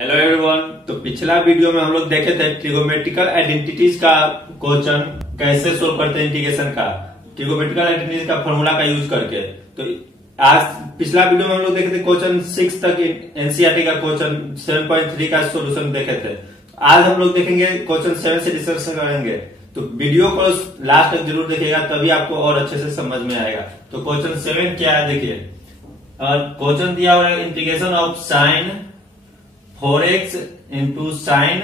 Hello everyone. तो पिछला video में हम लोग देखे थे ट्रिगोमेट्रिकल आइडेंटिटीज का क्वेश्चन कैसे सोल्व करते हैं इंटीग्रेशन का, ट्रिगोमेट्रिकल आइडेंटिटीज का फॉर्मूला का यूज करके। तो आज पिछला वीडियो में हम लोग देखे थे क्वेश्चन 6 तक एनसीईआरटी का क्वेश्चन 7.3 का सोल्यूशन देखे थे। आज हम लोग देखेंगे क्वेश्चन 7 से डिस्कशन करेंगे। तो वीडियो को लास्ट तक जरूर देखिएगा, तभी आपको और अच्छे से समझ में आएगा। तो क्वेश्चन 7 क्या है देखिए। क्वेश्चन दिया हुआ है integration of sine 4x into sine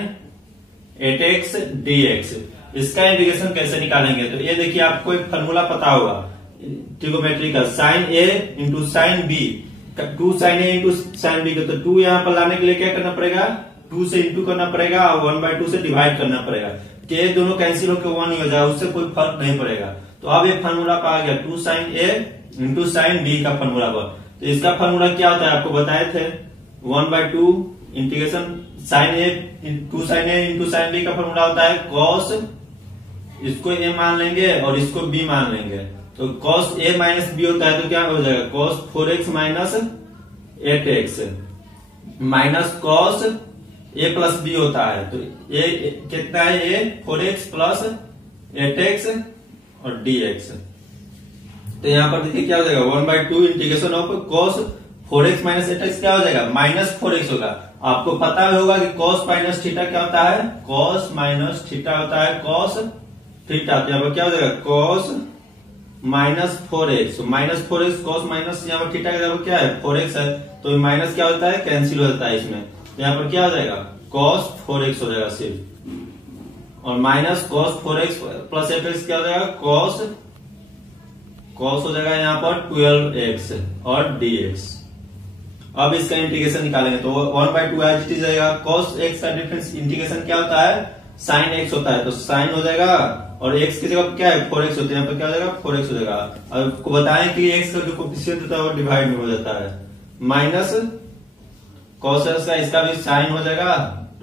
8x dx। इसका इंटीग्रेशन कैसे निकालेंगे? तो ये देखिए, आपको एक फॉर्मूला पता होगा ट्रिगोमेट्री का, sine a into sine b, 2 sine a into sine b का। तो 2 यहाँ पर लाने के लिए क्या करना पड़ेगा, 2 से इंटू करना पड़ेगा और 1/2 से डिवाइड करना पड़ेगा। तो ये दोनों कैंसिल होकर 1 ही हो जाएगा, उससे कोई फर्क नहीं पड़ेगा। तो अब ये फॉर्मूला पर आ गया 2 sine a into sine b का फॉर्मूला पर। तो इसका फॉर्मूला क्या होता है आपको बताए थे, 1/2 इंटीग्रेशन साइन ए 2 साइन ए इंटू साइन बी का फॉर्मूला होता है कॉस, इसको ए मान लेंगे और इसको बी मान लेंगे। तो कॉस ए माइनस बी होता है, तो क्या हो जाएगा, cos 4x minus 8x minus cos A plus B होता है। तो ए कितना है, ए 4x प्लस 8x और dx। तो यहाँ पर देखिए क्या हो जाएगा, 1/2 integration of cos 4x minus 8x क्या हो जाएगा, माइनस 4x होगा। आपको पता होगा कि cos माइनस थीटा क्या होता है, cos माइनस थीटा होता है cos थीटा। तो यहाँ पर क्या हो जाएगा, cos minus 4x, minus 4x cos minus यहाँ पर थीटा का जगह क्या है 4x है, तो माइनस क्या होता है, कैंसिल हो जाता है इसमें। तो यहाँ पर क्या हो जाएगा, cos 4x हो जाएगा सिर्फ, और minus cos 4x plus 8x क्या हो जाएगा, cos हो जाएगा यहाँ पर 12x और dx। अब इसका इंटीग्रेशन निकालेंगे तो 1/2 एज इट इज जाएगा। cos x का डिफरेंस इंटीग्रेशन क्या होता है, sin x होता है, तो sin हो जाएगा और x की जगह क्या है 4x होती है, यहाँ पर क्या हो जाएगा 4x हो जाएगा। और आपको बताएं कि x का जो कोफिशिएंट होता है वो डिवाइड में हो जाता है, माइनस cos x का इसका भी sin हो जाएगा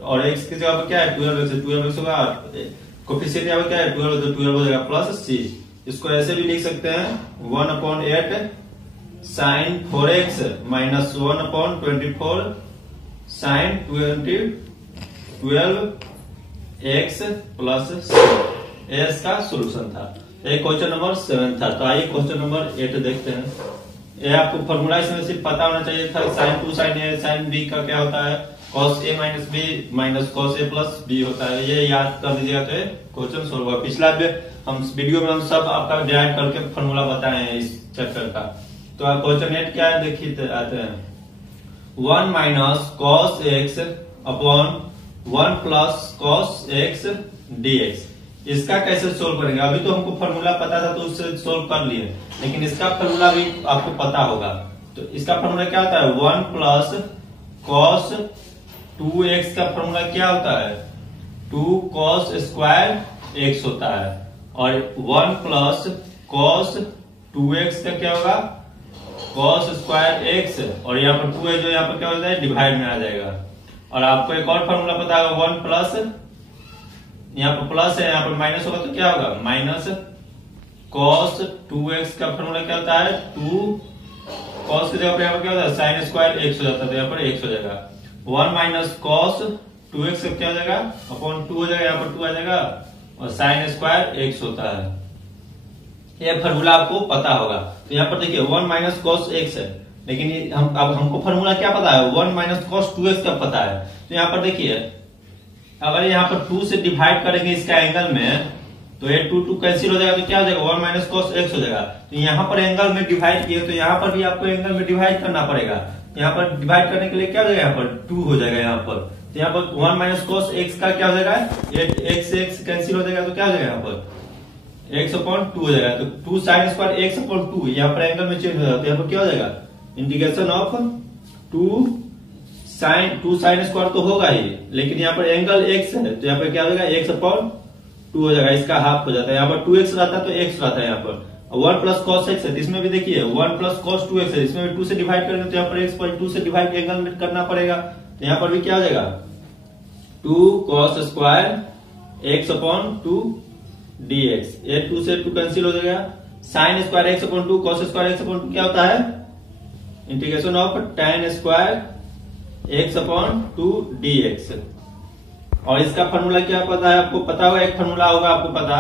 और x की जगह पर क्या है 12x होगा, कोफिशिएंट यहाँ पर क्या है 12 हो जाएगा प्लस c। इसको ऐसे भी लिख सकते हैं 1/8 sine 4x minus 1/24 sine 12x plus c। ये इसका सोल्यूशन था। ये क्वेश्चन नंबर 7 था। तो आइए क्वेश्चन नंबर 8 देखते हैं। ये आपको फॉर्मूला इसमें सिर्फ पता होना चाहिए था, sine 2 sine a sine b का क्या होता है, cos a minus b minus cos a plus b होता है। ये याद कर दीजिएगा तो क्वेश्चन सोल्व होगा। पिछला हम वीडियो में हम सब आपका डिराइव करके फॉर्मूला बताए हैं इस चैप्टर का। तो आप क्वेश्चन 8 क्या है देखिए, आते हैं 1 minus cos x upon 1 plus cos x dx। इसका कैसे सोल्व करेंगे, अभी तो हमको फॉर्मूला पता था तो उससे सोल्व कर लिए, लेकिन इसका फॉर्मूला भी आपको पता होगा। तो इसका फॉर्मूला क्या होता है, 1 प्लस कॉस 2x का फॉर्मूला क्या होता है, 2 कॉस स्क्वायर x होता है, और 1 प्लस कॉस 2x का क्या होगा, cos स्क्वायर x, और यहाँ पर 2 है जो यहाँ पर क्या होता है डिवाइड में आ जाएगा। और आपको एक और फॉर्मूला पता होगा 1 प्लस, यहाँ पर प्लस है यहाँ पर माइनस होगा तो क्या होगा, माइनस cos 2x का फॉर्मूला क्या होता है, 2 cos की जगह पर यहाँ पर क्या होता है साइन स्क्वायर x हो जाता है, तो यहाँ पर x हो जाएगा। 1 माइनस cos 2x क्या हो जाएगा अपॉन 2 हो जाएगा, यहाँ पर 2 आ जाएगा और साइन स्क्वायर x होता है। ये फॉर्मूला आपको पता होगा। तो यहाँ पर देखिए 1 माइनस कॉस एक्स है, लेकिन अब हमको फॉर्मूला क्या पता है, 1 माइनस कॉस 2x का पता है। तो यहाँ पर देखिए, अगर यहाँ पर 2 से डिवाइड करेंगे इसका एंगल में, तो ये 2 कैंसिल हो जाएगा, तो क्या हो जाएगा 1 माइनस कॉस एक्स हो जाएगा। तो यहाँ पर एंगल में डिवाइड किए, तो यहाँ पर भी आपको एंगल में डिवाइड करना पड़ेगा। यहाँ पर डिवाइड करने के लिए क्या हो जाएगा, यहाँ पर 2 हो जाएगा यहाँ पर। तो यहाँ पर 1 माइनस कॉस एक्स का क्या हो जाएगा, एक्स से एक्स कैंसिल हो जाएगा, तो क्या हो जाएगा यहाँ पर x अपॉन 2 हो जाएगा। तो 2 साइन स्क्वायर x अपॉन 2 यहाँ पर एंगल में चेंज हो जाता है, यहाँ पर क्या हो जाएगा इंटीग्रेशन ऑफ 2 साइन स्क्वायर तो होगा ही, लेकिन यहाँ पर एंगल x है तो यहाँ पर क्या हो जाएगा x अपॉन 2 हो जाएगा, इसका हाफ हो जाता है। यहाँ पर 2x रहता है तो x रहता है यहाँ पर। 1 प्लस कॉस x है, इसमें भी देखिए 1 प्लस कॉस 2x है, इसमें भी 2 से डिवाइड करेंगे तो यहाँ पर x पर 2 से डिवाइड एंगल में करना पड़ेगा। तो यहाँ पर भी क्या हो जाएगा 2 cos square x upon 2 dx। ये 2 से 2 कैंसिल हो जाएगा। Sign square x upon 2 cos square x upon 2 क्या होता है, integration of tan square x upon 2 dx। और इसका फॉर्मूला क्या पता है आपको? पता होगा, एक फॉर्मूला होगा आपको पता,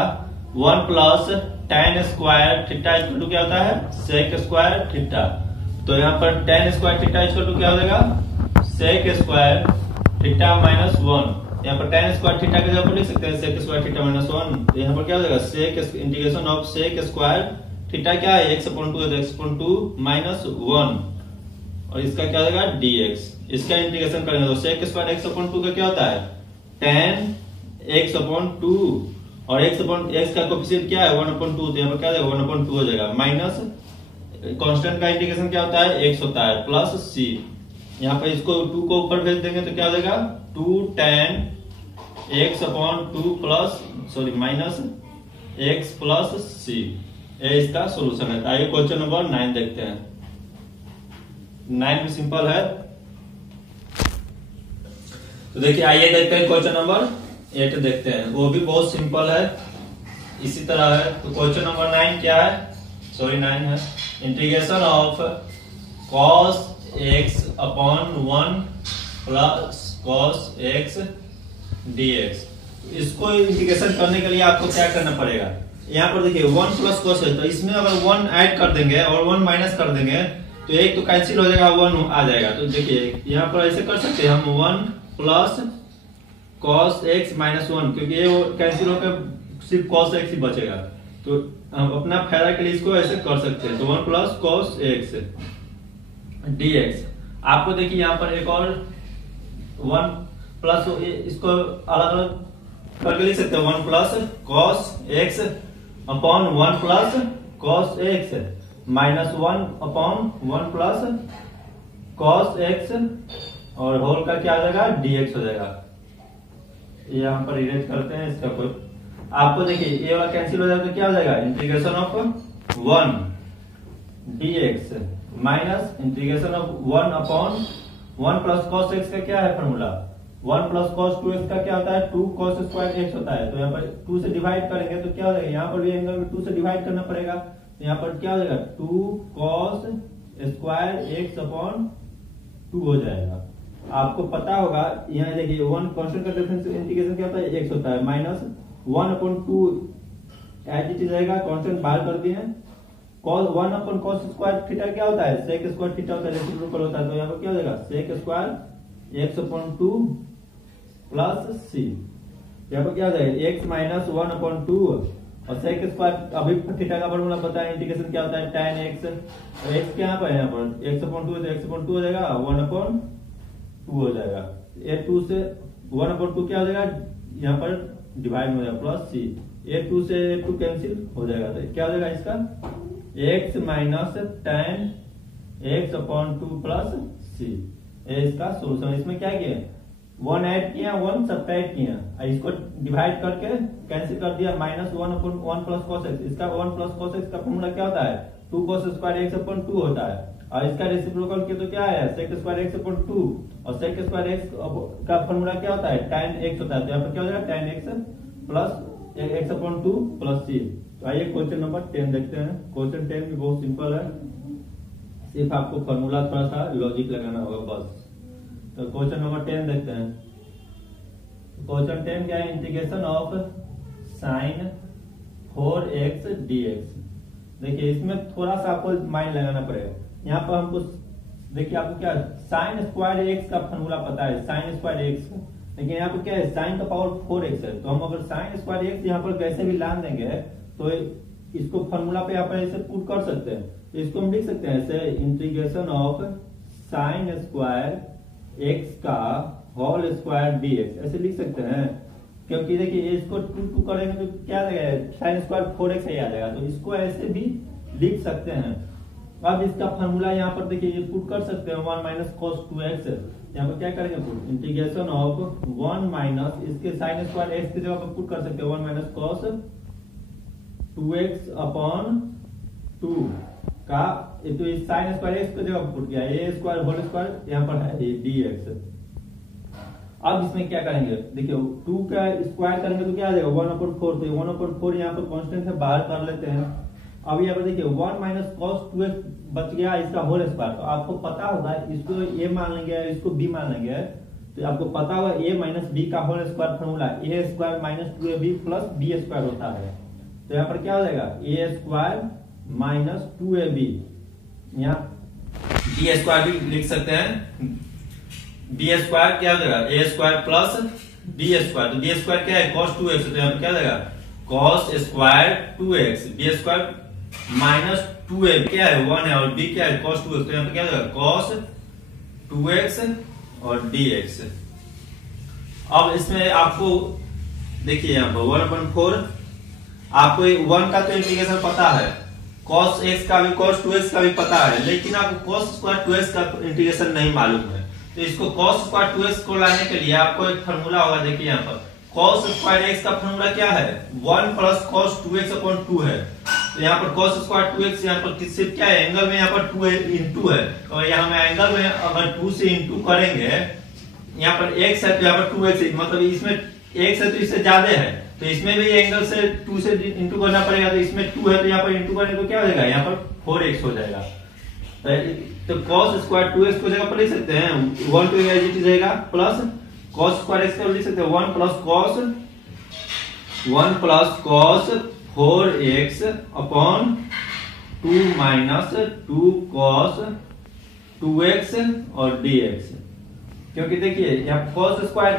1 plus tan square theta equal to क्या होता है? sec square theta. तो यहाँ पर tan square theta equal to क्या हो जाएगा? sec square theta minus 1। यहाँ पर tan स्क्वायर थीटा की जगह पर लिख सकते हैं sec स्क्वायर थीटा माइनस 1। यहाँ पर क्या हो जाएगा? sec integration of sec square theta क्या है? x upon 2 x upon 2 minus 1, और इसका क्या हो जाएगा? dx। इसका इंटीग्रेशन करेंगे तो sec स्क्वायर x अपॉन 2 का क्या होता है? tan x अपॉन 2, और x अपॉन x का कोफिशिएंट क्या है? 1 अपॉन 2। तो यहाँ पर क्या हो जाएगा? 1 अपॉन 2 हो जाएगा, माइनस कांस्टेंट का इंटीग्रेशन क्या होता है? x होता है, प्लस c। यहाँ पर इसको 2 को ऊपर भेज देंगे तो क्या हो जाएगा? 2 tan x upon 2 plus minus x plus c। ये इसका सोल्यूशन है। आइए क्वेश्चन नंबर 9 देखते हैं। 9 भी सिंपल है। तो देखिए, आइए देखते हैं क्वेश्चन नंबर 8 देखते हैं, वो भी बहुत सिंपल है, इसी तरह है। तो क्वेश्चन नंबर 9 क्या है? 9 है, integration of cos x upon 1 plus cos x dx। इसको इंटीग्रेशन करने के लिए आपको क्या करना पड़ेगा? यहाँ पर देखिए 1 प्लस cos है, तो इसमें अगर 1 ऐड कर देंगे और 1 माइनस कर देंगे तो एक तो कैंसिल हो जाएगा, 1 आ जाएगा। तो देखिए यहाँ पर ऐसे कर सकते हैं हम, 1 प्लस cos x माइनस 1, क्योंकि ये कैंसिल होकर सिर्फ cos x ही बचेगा। तो हम अपना फायदा के लिए इसको ऐसे कर सकते हैं। तो 1 प्लस cos x dx। आपको देखिए यहाँ पर एक और 1 प्लस, इसको अलग अलग करके लिख सकते हैं। 1 plus cos x upon 1 plus cos x minus 1 upon 1 plus cos x, और होल का क्या आ जाएगा? dx हो जाएगा। यहाँ पर इरेज करते हैं इसका कोई, आपको देखिए ये वाला कैंसिल हो जाएगा तो क्या हो जाएगा? Integration of 1 dx minus integration of 1 upon 1 plus cos x का क्या है फॉर्मूला? 1 प्लस cos 2x का क्या होता है? 2 cos स्क्वायर x होता है। तो यहाँ पर 2 से डिवाइड करेंगे तो क्या हो जाएगा? यहाँ पर भी एंगल में 2 से डिवाइड करना पड़ेगा। तो यहाँ पर क्या हो जाएगा? 2 cos स्क्वायर x अपॉन 2 हो जाएगा। आपको पता होगा, यहाँ देखिए 1 कांस्टेंट का डिफरेंस इंटीग्रेशन क्या होता है? x होता है, minus 1 upon 2 as it is रहेगा, कांस्टेंट बाहर कर दिए हैं। cos 1 अपॉन cos स्क्वायर थीटा क्या होता है? sec स्क्वायर थीटा होता है, रेसिप्रोकल होता है। तो यहाँ पर क्या हो जाएगा? sec square x upon 2 plus c। यहाँ पर क्या हो जाएगा? x माइनस 1 अपॉन 2, और sec स्क्वायर अभी थीटा का फॉर्मूला पता है, इंटीग्रेशन क्या होता है? tan x। और x क्या है? यहाँ पर x अपॉन 2 है तो x अपॉन 2 हो जाएगा, 1 अपॉन 2 हो जाएगा। ये 2 से 1 अपॉन 2 क्या हो जाएगा? यहाँ पर डिवाइड हो जाएगा, प्लस c। ये 2 से 2 कैंसिल हो जाएगा, तो क्या हो जाएगा इसका? x minus tan x upon 2 plus c। ये इसका सोल्यूशन। इसमें क्या किया? 1 ऐड किया, 1 सब्ट्रैक्ट किया, इसको डिवाइड करके कैंसिल कर दिया, minus 1 upon 1 plus cos x। इसका 1 प्लस cos x का फॉर्मूला क्या होता है? 2 cos स्क्वायर x अपॉन 2 होता है, और इसका रेसिप्रोकल किया तो क्या है? sec स्क्वायर x अपॉन 2, और sec स्क्वायर x का फॉर्मूला क्या होता है? tan x होता है। तो यहाँ पर क्या हो जाएगा? tan x plus x upon 2 plus c। तो आइए क्वेश्चन नंबर 10 देखते हैं। क्वेश्चन 10 भी बहुत सिंपल है, सिर्फ आपको फॉर्मूला थोड़ा सा लॉजिक लगाना होगा बस। तो क्वेश्चन नंबर 10 देखते हैं। क्वेश्चन 10 क्या है? Integration of sin 4x dx। देखिए इसमें थोड़ा सा आपको माइंड लगाना पड़ेगा। यहाँ पर हमको देखिए, आपको क्या sin स्क्वायर x का फॉर्मूला पता है, sin स्क्वायर x का, लेकिन यहाँ पर क्या है? sin का पावर 4x है। तो हम अगर sin स्क्वायर x यहाँ पर कैसे भी लान देंगे तो इसको फॉर्मूला पे यहाँ पर ऐसे पुट कर सकते हैं। तो इसको हम लिख सकते हैं ऐसे, integration of sin square x का होल स्क्वायर dx, ऐसे लिख सकते हैं। क्योंकि देखिए इसको 2 करेंगे तो क्या आ जाएगा? sin स्क्वायर 4x ही आ जाएगा। तो इसको ऐसे भी लिख सकते हैं। अब इसका फॉर्मूला यहाँ पर देखिए ये पुट कर सकते हैं, 1 माइनस cos 2x। यहाँ पर क्या करेंगे? पुट इंटीग्रेशन ऑफ 1 माइनस इसके sin स्क्वायर x की जगह पर पुट कर सकते हैं 1 माइनस cos 2x अपॉन 2 का, तो इस sin स्क्वायर x की जगह पर पुट किया, a स्क्वायर होल स्क्वायर यहाँ पर है dx। अब इसमें क्या करेंगे? देखिए 2 का स्क्वायर करेंगे तो क्या आ जाएगा? 1/4। तो 1/4 यहाँ पर कांस्टेंट है, बाहर कर लेते हैं। अब यहाँ पर देखिए 1 माइनस कॉस 2x बच गया इसका होल स्क्वायर। तो आपको पता होगा इसको a मान लेंगे इसको b मान लेंगे, तो आपको पता होगा a माइनस b का whole square formula a square minus 2ab plus b square होता है। तो यहाँ पर क्या हो जाएगा a स्क्वायर माइनस 2ab, यहाँ b स्क्वायर भी लिख सकते हैं, b स्क्वायर क्या हो जाएगा a square plus b square. तो b स्क्वायर क्या है cos 2x, तो यहाँ पर क्या हो जाएगा cos square 2x, b square minus 2ab क्या है 1 है और b क्या है cos 2x, तो यहाँ पे क्या हो जाएगा cos 2x और dx। अब इसमें आपको देखिए यहाँ पर 1/4 आपको 1 का तो इंटीग्रेशन पता है, cos x का भी cos 2x का भी पता है, लेकिन आपको cos स्क्वायर 2x का इंटीग्रेशन नहीं मालूम है। तो इसको cos स्क्वायर 2x को लाने के लिए आपको एक फॉर्मूला होगा। देखिए यहाँ पर cos स्क्वायर x का फॉर्मूला क्या है 1 प्लस cos 2x अपॉन 2 है। तो यहाँ पर cos स्क्वायर 2x यहाँ पर किससे क्या है एंगल में यहाँ पर 2 इंटू है, और यहाँ में एंगल में अगर 2 से इंटू करेंगे, यहाँ पर x है तो यहाँ पर 2x मतलब इसमें x है तो इससे ज्यादा है, तो इसमें भी एंगल से 2 से इंटू करना पड़ेगा। तो इसमें 2 है तो यहाँ पर इंटू करेंगे तो क्या हो जाएगा यहाँ पर 4x हो जाएगा। तो cos स्क्वायर 2x को जगह पर लिख सकते हैं 1 to एज इट रहेगा, प्लस cos स्क्वायर x को लिख सकते हैं 1 plus cos 4x upon 2 minus 2 cos 2x और dx। क्योंकि देखिए यहाँ cos स्क्वायर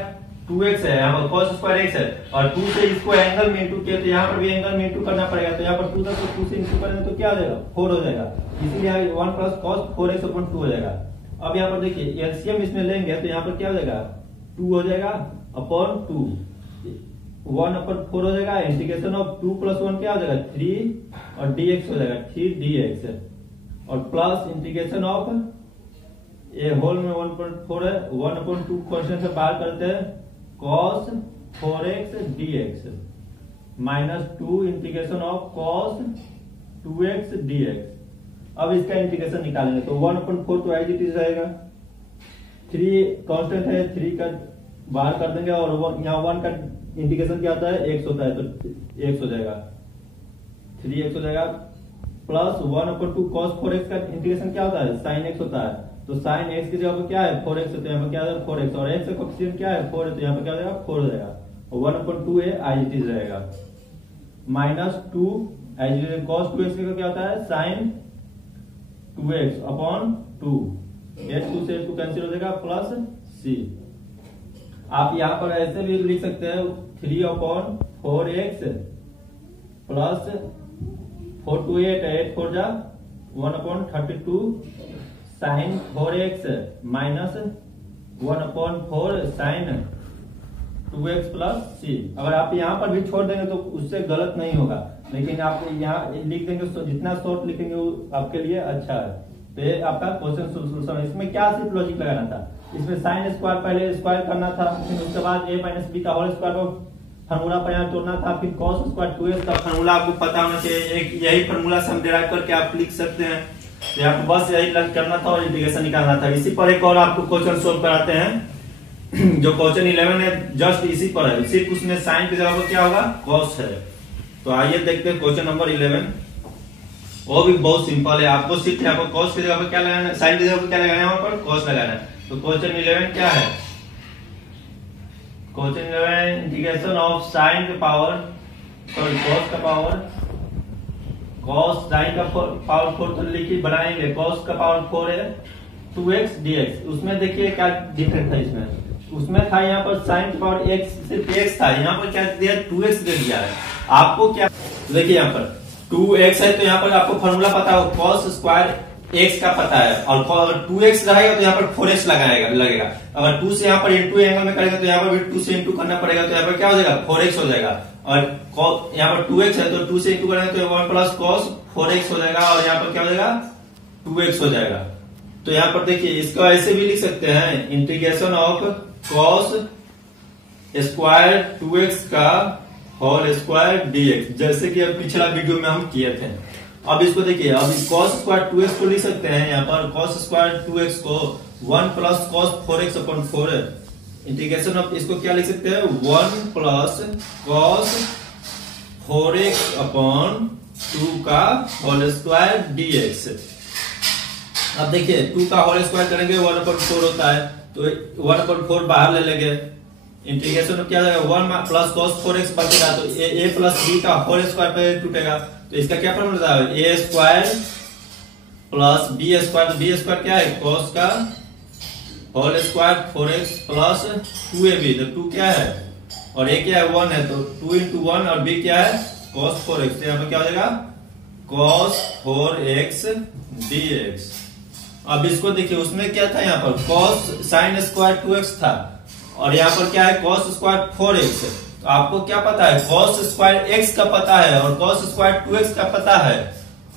2x है, यहाँ पर cos स्क्वायर x है और 2 से इसको एंगल में इंटू किया तो यहाँ पर भी एंगल में इंटू करना पड़ेगा। तो यहाँ पर 2 तक 2 से इंटू करेंगे तो क्या हो जाएगा 4 हो जाएगा, इसीलिए 1 प्लस cos 4x अपॉन 2 हो जाएगा। अब यहाँ पर देखिए एलसीएम इसमें लेंगे तो यहाँ पर क्या हो जाएगा 2 हो जाएगा अपॉन 2, 1 अपॉन 4 हो जाएगा, इंटीग्रेशन ऑफ 2 प्लस 1 क्या हो जाएगा 3 और dx हो जाएगा 3 dx और plus integration of a whole में 1/4 है 1 अपॉन 2 क्वेश्चन से बाहर करते हैं cos 4x dx minus 2 integration of cos 2x dx। अब इसका इंटीग्रेशन निकालेंगे तो 1/4 तो एज इट इज रहेगा, 3 कांस्टेंट है 3 का बाहर कर देंगे और यहाँ 1 का इंटीग्रेशन क्या होता है x होता है तो x हो जाएगा 3x हो जाएगा, प्लस 1/2 cos 4x का इंटीग्रेशन क्या होता है sin x होता है। तो sin x की जगह पर क्या है 4x है तो यहाँ पर क्या है 4x और x का कोएफिशिएंट क्या है 4 है तो यहाँ पर क्या हो जाएगा 4 हो जाएगा और 1/2 है एज इट इज रहेगा, minus 2 as it is cos 2x का क्या होता है sin 2x अपॉन 2, 2 से 2 कैंसिल हो जाएगा प्लस c। आप यहाँ पर ऐसे भी लिख सकते हैं 3/4x प्लस 4 to 8 4 जा 1/32 sin 4x minus 1/4 sin 2x plus c। अगर आप यहाँ पर भी छोड़ देंगे तो उससे गलत नहीं होगा, लेकिन आप यहाँ लिख देंगे तो जितना शॉर्ट लिखेंगे वो आपके लिए अच्छा है। तो ये आपका क्वेश्चन सोल्यूशन है। इसमें क्या सिर्फ लॉजिक लगाना था, इसमें साइन स्क्वायर पहले स्क्वायर करना था, फिर उसके बाद a माइनस बी का होल स्क्वायर को फार्मूला पर यहाँ तोड़ना था, फिर cos स्क्वायर 2x का फार्मूला आपको पता होना चाहिए। एक यही फार्मूला से हम डिराइव करके आप लिख सकते हैं। तो आपको बस यही करना था और इंटीग्रेशन निकालना था। इसी पर एक और आपको क्वेश्चन सोल्व कराते हैं जो क्वेश्चन 11 है, जस्ट इसी पर है, सिर्फ उसमें साइन की जगह पर क्या होगा cos है। तो आइए देखते हैं क्वेश्चन नंबर 11। वो भी बहुत सिंपल है, आपको सिर्फ यहाँ पर cos की जगह पर क्या लगाना है, साइन की जगह पर क्या लगाना है, यहाँ पर cos लगाना है। तो क्वेश्चन 11 क्या है, क्वेश्चन 11 इंटीग्रेशन ऑफ साइन का पावर सॉरी cos का पावर cos साइन का पावर 4 तो लिखी बनाएंगे, cos का पावर 4 है 2x dx। उसमें देखिए क्या डिफरेंस था, उसमें था यहाँ पर साइन का पावर x सिर्फ x था, यहाँ पर क्या दिया 2x दे दिया है। आपको क्या देखिए यहाँ पर 2x है तो यहाँ पर आपको फॉर्मूला पता हो cos स्क्वायर x का पता है, और अगर 2x रहेगा तो यहाँ पर 4x लगेगा। अगर 2 से यहाँ पर इंटू एंगल में करेगा तो यहाँ पर भी 2 से इंटू करना पड़ेगा, तो यहाँ पर क्या हो जाएगा 4x हो जाएगा। और यहाँ पर 2x है तो 2 से इंटू करेंगे तो 1 प्लस cos 4x हो जाएगा, और यहाँ पर क्या हो जाएगा 2x हो जाएगा। तो यहाँ पर देखिए इसको ऐसे भी लिख सकते हैं integration of cos square 2x का होल स्क्वायर dx, जैसे कि अब पिछला वीडियो में हम किए थे। अब इसको देखिए, अब cos स्क्वायर 2x को लिख सकते हैं यहाँ पर cos स्क्वायर 2x को 1 plus cos 4x upon 4 integration of इसको क्या लिख सकते हैं 1 प्लस cos 4x अपॉन 2 का होल स्क्वायर dx। अब देखिए 2 का होल स्क्वायर करेंगे 1/4 होता है, तो 1/4 बाहर ले लेंगे, इंटीग्रेशन में क्या जाएगा 1 प्लस cos 4x बचेगा, तो a प्लस b का होल स्क्वायर पे टूटेगा, तो इसका क्या फॉर्मूला है a square plus b square, तो b स्क्वायर क्या है cos का whole square 4x plus 2ab, तो 2 क्या है और a क्या है 1 है, तो 2 into 1 और b क्या है cos 4x, तो यहाँ पे क्या हो जाएगा cos 4x dx। अब इसको देखिए उसमें क्या था यहाँ पर cos sin स्क्वायर 2x था और यहाँ पर क्या है cos स्क्वायर 4x, तो आपको क्या पता है cos स्क्वायर x का पता है और cos स्क्वायर 2x का पता है।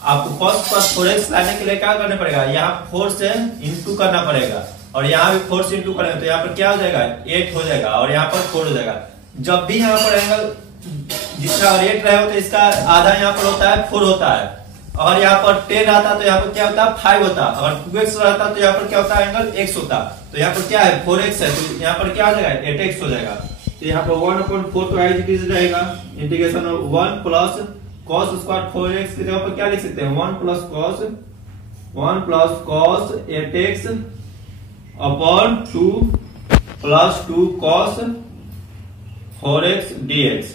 आपको cos स्क्वायर 4x लाने के लिए क्या करना पड़ेगा, यहाँ 4 से इंटू करना पड़ेगा और यहाँ भी 4 से इंटू करेंगे, तो यहाँ पर क्या हो जाएगा 8 हो जाएगा और यहाँ पर 4 हो जाएगा। जब भी यहाँ पर एंगल जितना 8 रहेगा तो इसका आधा यहाँ पर होता है 4 होता है, और यहाँ पर 10 आता तो यहाँ पर क्या होता है 5 होता, और 2x रहता तो यहाँ पर क्या होता है एंगल x होता, तो यहाँ पर क्या है 4x है, तो यहाँ पर क्या हो जाएगा 8x हो जाएगा। तो यहाँ पर 1/4 तो एज इट इज रहेगा, integration 1 plus cos square 4x की जगह पर क्या लिख सकते हैं 1 plus cos 8x upon 2 plus 2 cos 4x dx।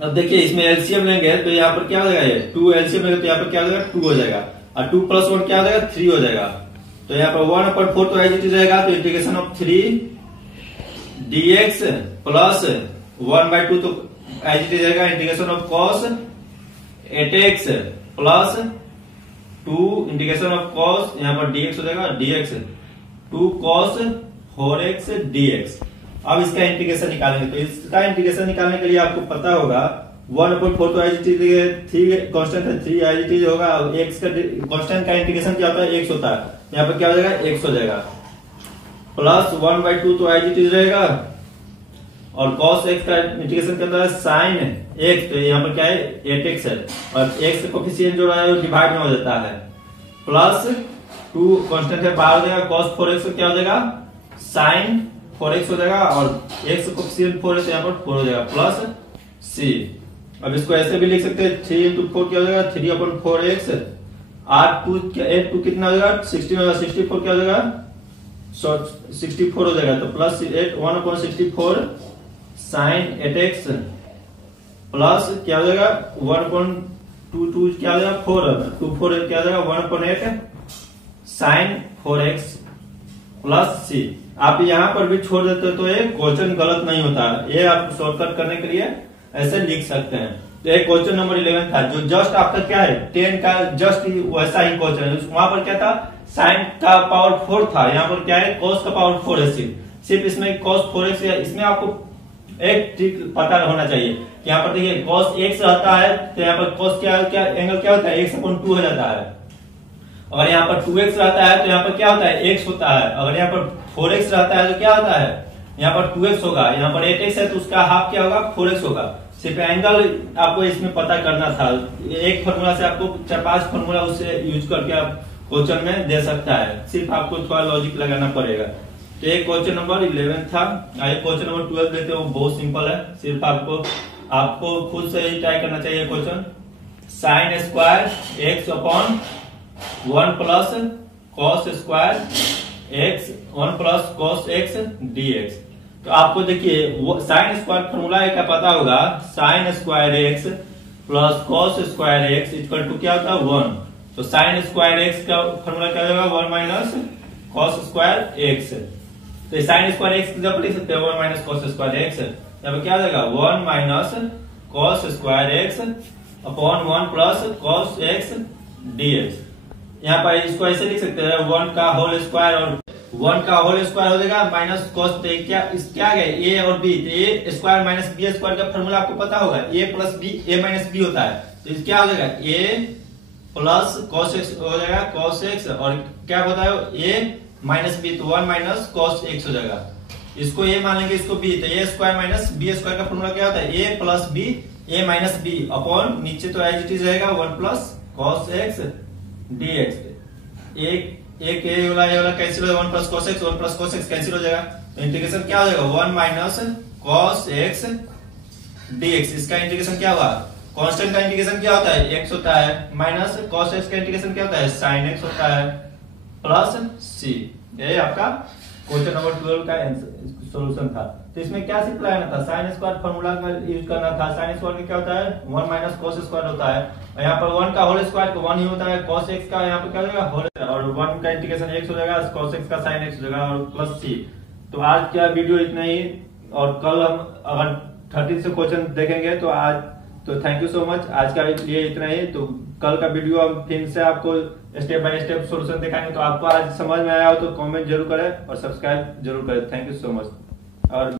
अब देखिए इसमें एलसीएम लेंगे तो यहाँ पर क्या हो जाएगा ये 2 एलसीएम लेंगे तो यहाँ पर क्या हो जाएगा 2 हो जाएगा और 2 प्लस 1 क्या हो जाएगा 3 हो जाएगा, तो यहाँ पर 1/4 तो एज इट इज रहेगा, तो इंटीग्रेशन ऑफ 3 dx प्लस 1/2 तो एज इट इज रहेगा, integration of cos 8x plus 2 integration of cos यहाँ पर dx हो जाएगा dx 2 cos 4x dx। अब इसका इंटीग्रेशन निकालेंगे, तो इसका इंटीग्रेशन निकालने के लिए आपको पता होगा 1/4 तो एज इट इज 3 कांस्टेंट है 3 एज इट इज होगा, x का कांस्टेंट का इंटीग्रेशन क्या होता है x होता है, यहाँ पर क्या हो जाएगा x हो जाएगा प्लस 1/2 तो एज इट इज रहेगा और cos x का इंटीग्रेशन के अंदर sin x, तो यहाँ पर क्या है 8x है और x का कोफिशिएंट जो है वो डिवाइड में हो जाता है, प्लस 2 कांस्टेंट है बाहर हो जाएगा cos 4x क्या हो जाएगा sin 4x हो जाएगा और x कोफिशिएंट 4 है तो यहाँ पर 4 हो जाएगा प्लस c। अब इसको ऐसे भी लिख सकते हैं 3 into 4 क्या हो जाएगा 3/4x, 8 कितना हो जाएगा 16 होगा, 64 क्या हो जाएगा 64 हो जाएगा, तो प्लस 1/64 sin 8x प्लस क्या हो जाएगा 1/2 क्या हो जाएगा 4 क्या हो जाएगा 1/8 sin 4x प्लस c। आप यहाँ पर भी छोड़ देते तो ये क्वेश्चन गलत नहीं होता, ये आप शॉर्टकट करने के लिए ऐसे लिख सकते हैं। तो एक क्वेश्चन नंबर 11 था जो जस्ट आपका क्या है 10 का जस्ट वैसा ही क्वेश्चन है, वहां पर क्या था साइन का पावर 4 था, यहाँ पर क्या है cos का पावर 4 है, सिर्फ इसमें cos 4x है। इसमें आपको एक ट्रिक पता होना चाहिए कि यहाँ पर देखिए cos x रहता है तो यहाँ पर cos क्या एंगल क्या होता है x/2 हो जाता है, अगर यहाँ पर 2x रहता है तो यहाँ पर क्या होता है x होता है, अगर यहाँ पर 4x रहता है तो क्या होता है यहाँ पर 2x होगा, यहाँ पर 8x है तो उसका हाफ क्या होगा 4x होगा। सिर्फ एंगल आपको इसमें पता करना था, एक फॉर्मूला से आपको 4-5 फॉर्मूला उससे यूज करके आप क्वेश्चन में दे सकता है, सिर्फ आपको थोड़ा लॉजिक लगाना पड़ेगा। तो एक क्वेश्चन नंबर 11 था, आइए क्वेश्चन नंबर 12 देते हैं, वो बहुत सिंपल है, सिर्फ आपको खुद से ही ट्राई करना चाहिए question. Sign square x upon 1 plus cos square x 1 plus cos x dx। तो आपको देखिए साइन स्क्वायर फॉर्मूला का पता होगा, sine square x plus cos square x equal to क्या होता है 1, तो साइन स्क्वायर x का फॉर्मूला क्या होगा 1 माइनस cos स्क्वायर x, तो साइन स्क्वायर x की जगह लिख सकते हैं 1 माइनस cos स्क्वायर x, यहाँ पे क्या हो जाएगा 1 minus cos square x upon 1 plus cos x dx। यहाँ पर इसको ऐसे लिख सकते हैं 1 का होल स्क्वायर और 1 का होल स्क्वायर हो जाएगा माइनस cos, तो क्या गए a और b, तो a square minus b square का फॉर्मूला आपको पता होगा a plus b a minus b होता है, तो क्या हो जाएगा a प्लस cos x हो जाएगा cos x और क्या होता है a माइनस b, तो 1 माइनस cos x हो जाएगा, इसको a मान लेंगे इसको b, तो a square minus b square का फॉर्मूला क्या होता है a plus b a minus b upon नीचे तो एज इट इज रहेगा 1 प्लस cos x dx। एक ये वाला कैंसिल हो जाएगा 1 प्लस cos x कैंसिल हो जाएगा, तो इंटीग्रेशन क्या हो जाएगा 1 माइनस cos x dx, इसका इंटीग्रेशन क्या हुआ कांस्टेंट का इंटीग्रेशन क्या होता है, x होता है, माइनस cos x का इंटीग्रेशन क्या होता है, sin x होता है, प्लस c। ये आपका क्वेश्चन नंबर 12 का सॉल्यूशन था। तो इसमें क्या सिंपल आना था, साइन स्क्वायर फार्मूला का यूज करना था। साइन स्क्वायर में क्या होता है, 1 माइनस cos स्क्वायर होता है, और यहाँ पर 1 का होल स्क्वायर तो 1 ही होता है, cos x का यहाँ पर क्या हो जाएगा होल, और 1 का इंटीग्रेशन x हो जाएगा, cos x का sin x हो जाएगा, और प्लस c। तो आज क्या वीडियो इतना ही, और कल हम अगर 13 से क्वेश्चन देखेंगे तो आज तो थैंक यू सो मच, आज का लिए इतना ही। तो कल का वीडियो हम फिर से आपको स्टेप बाय स्टेप सॉल्यूशन दिखाएंगे। तो आपको आज समझ में आया हो तो कमेंट जरूर करें और सब्सक्राइब जरूर करें। Thank you so much. और